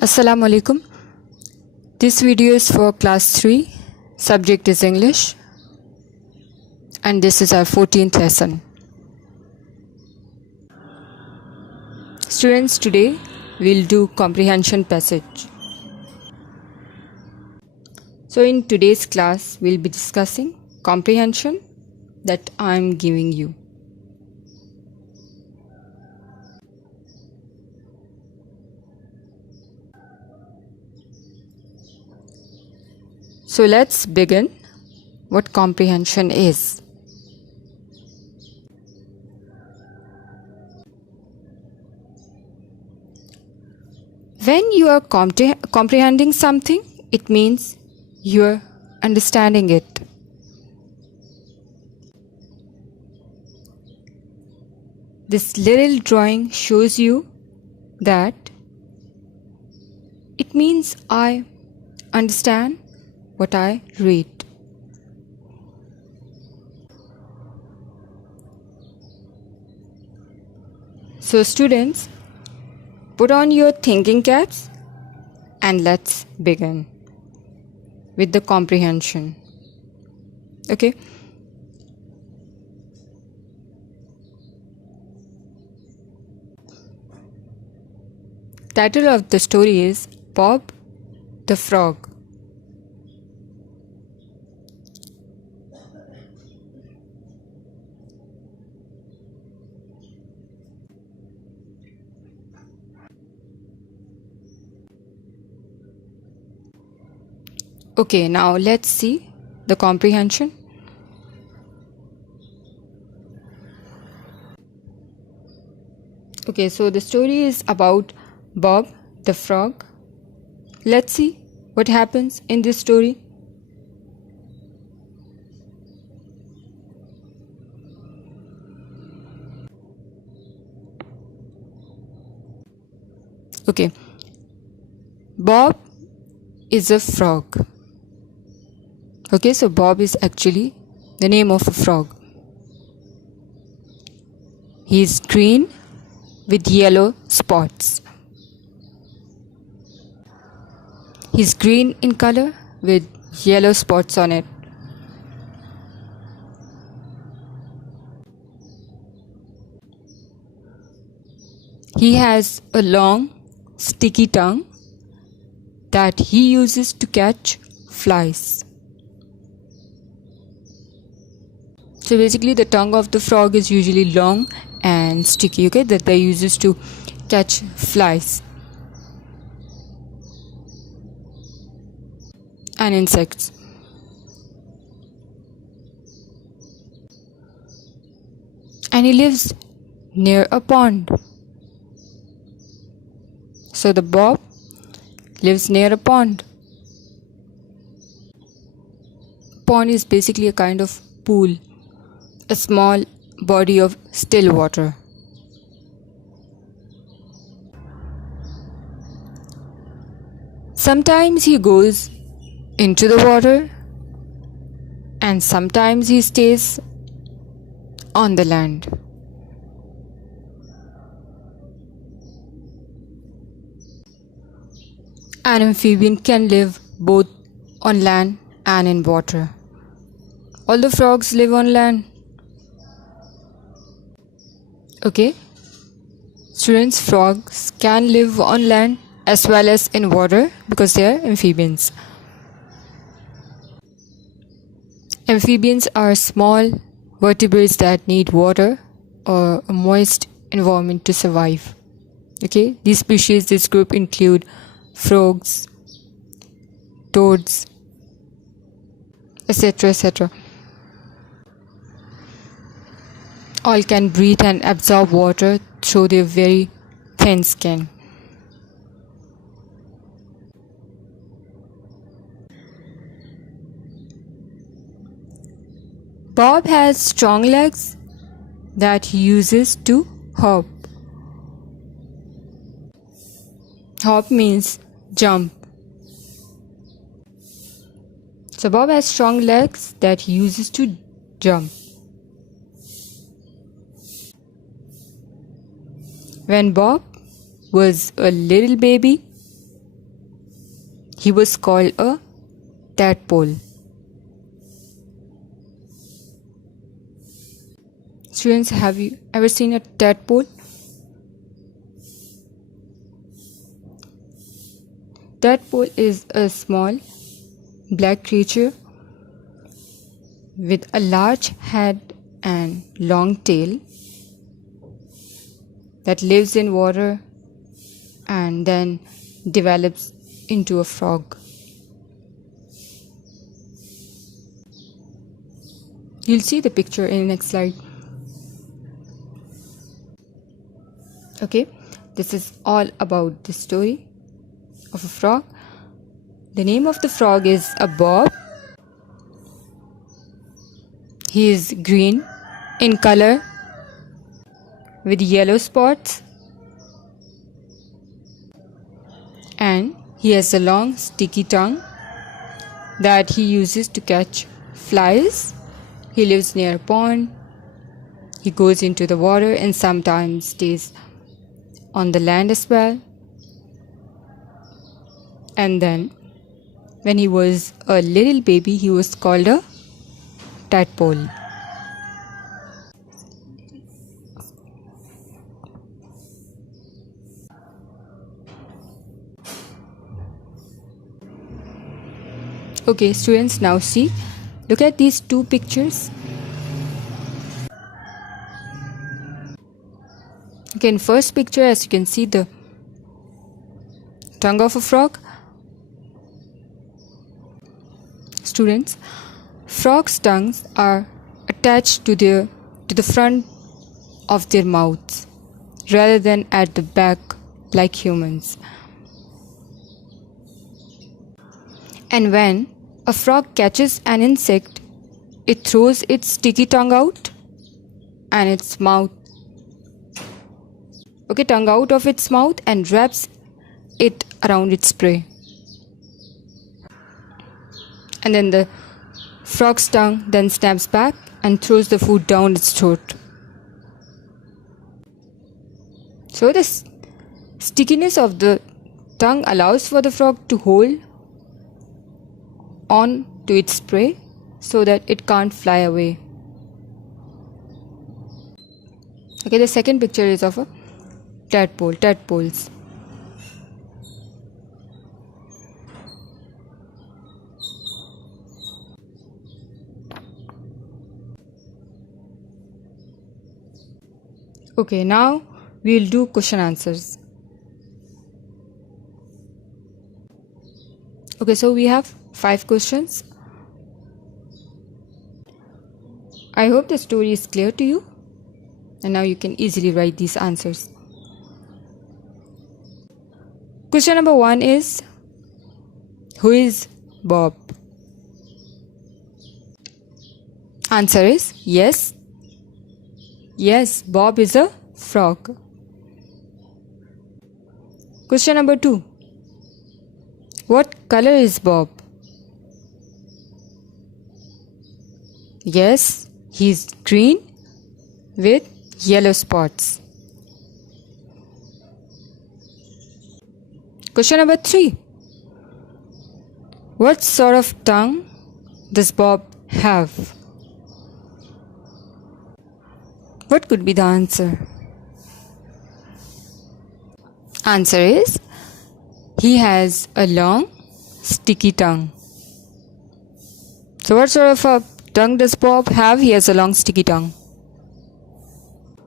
Assalamu alaikum. This video is for class 3. Subject is English. And this is our 14th lesson. Students, today we'll do comprehension passage. So in today's class, we'll be discussing comprehension that I'm giving you. So let's begin what comprehension is. When you are comprehending something, it means you're understanding it. This little drawing shows you that it means I understand what I read. So students, put on your thinking caps and let's begin with the comprehension. Okay? Title of the story is Bob the Frog. Okay, now let's see the comprehension. Okay, so the story is about Bob the Frog. Let's see what happens in this story. Okay, Bob is a frog. Okay, so Bob is actually the name of a frog. He is green with yellow spots. He's green in color with yellow spots on it. He has a long, sticky tongue that he uses to catch flies. So basically the tongue of the frog is usually long and sticky, okay, that they uses to catch flies and insects. And he lives near a pond. So the Bob lives near a pond. Pond is basically a kind of pool, a small body of still water. Sometimes he goes into the water and sometimes he stays on the land. An amphibian can live both on land and in water. All the frogs live on land. Okay, students, frogs can live on land as well as in water because they are amphibians. Amphibians are small vertebrates that need water or a moist environment to survive. Okay, these species, this group include frogs, toads, etc., etc. All can breathe and absorb water through their very thin skin. Bob has strong legs that he uses to hop. Hop means jump. So Bob has strong legs that he uses to jump. When Bob was a little baby, he was called a tadpole. Students, have you ever seen a tadpole? Tadpole is a small black creature with a large head and long tail that lives in water and then develops into a frog. You'll see the picture in the next slide. Okay, this is all about the story of a frog. The name of the frog is a bob. He is green in color with yellow spots, and he has a long sticky tongue that he uses to catch flies. He lives near a pond. He goes into the water and sometimes stays on the land as well. And then when he was a little baby, he was called a tadpole. Okay, students, now see, look at these two pictures. Okay, in first picture, as you can see, the tongue of a frog. Students, frogs' tongues are attached to the front of their mouths rather than at the back like humans. And when a frog catches an insect, it throws its sticky tongue out and its mouth. Okay, tongue out of its mouth and wraps it around its prey. And then the frog's tongue then snaps back and throws the food down its throat. So the stickiness of the tongue allows for the frog to hold on to its prey so that it can't fly away. Okay, the second picture is of a tadpoles. Okay, now we'll do question answers. Okay, so we have 5 questions. I hope the story is clear to you, and now you can easily write these answers. Question number 1 is, who is Bob? Answer is yes. Yes, Bob is a frog. Question number 2. What color is Bob? Yes, he's green with yellow spots. Question number 3. What sort of tongue does Bob have? What could be the answer? Answer is, he has a long, sticky tongue. So what sort of a tongue does Bob have? He has a long, sticky tongue.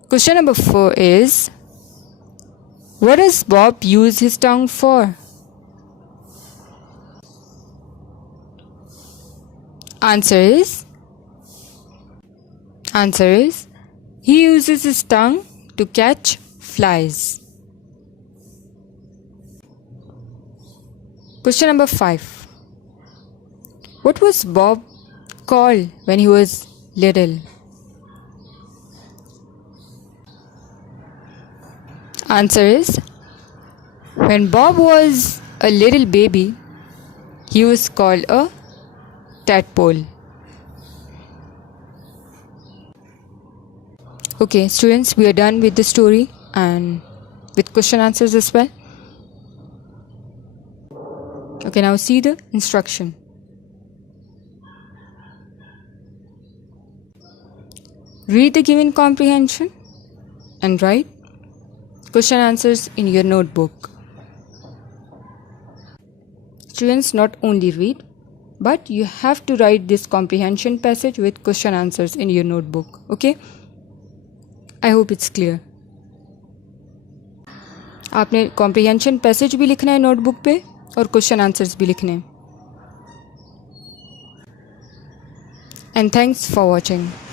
Question number 4 is, what does Bob use his tongue for? Answer is, he uses his tongue to catch flies. Question number 5. What was Bob called when he was little? Answer is, when Bob was a little baby, he was called a tadpole. Okay, students, we are done with the story and with question answers as well. Okay, now see the instruction. Read the given comprehension and write question answers in your notebook. Students, not only read, but you have to write this comprehension passage with question answers in your notebook. Okay? I hope it's clear. आपने comprehension passage भी लिखना है notebook पे और question answers भी लिखने हैं. And thanks for watching.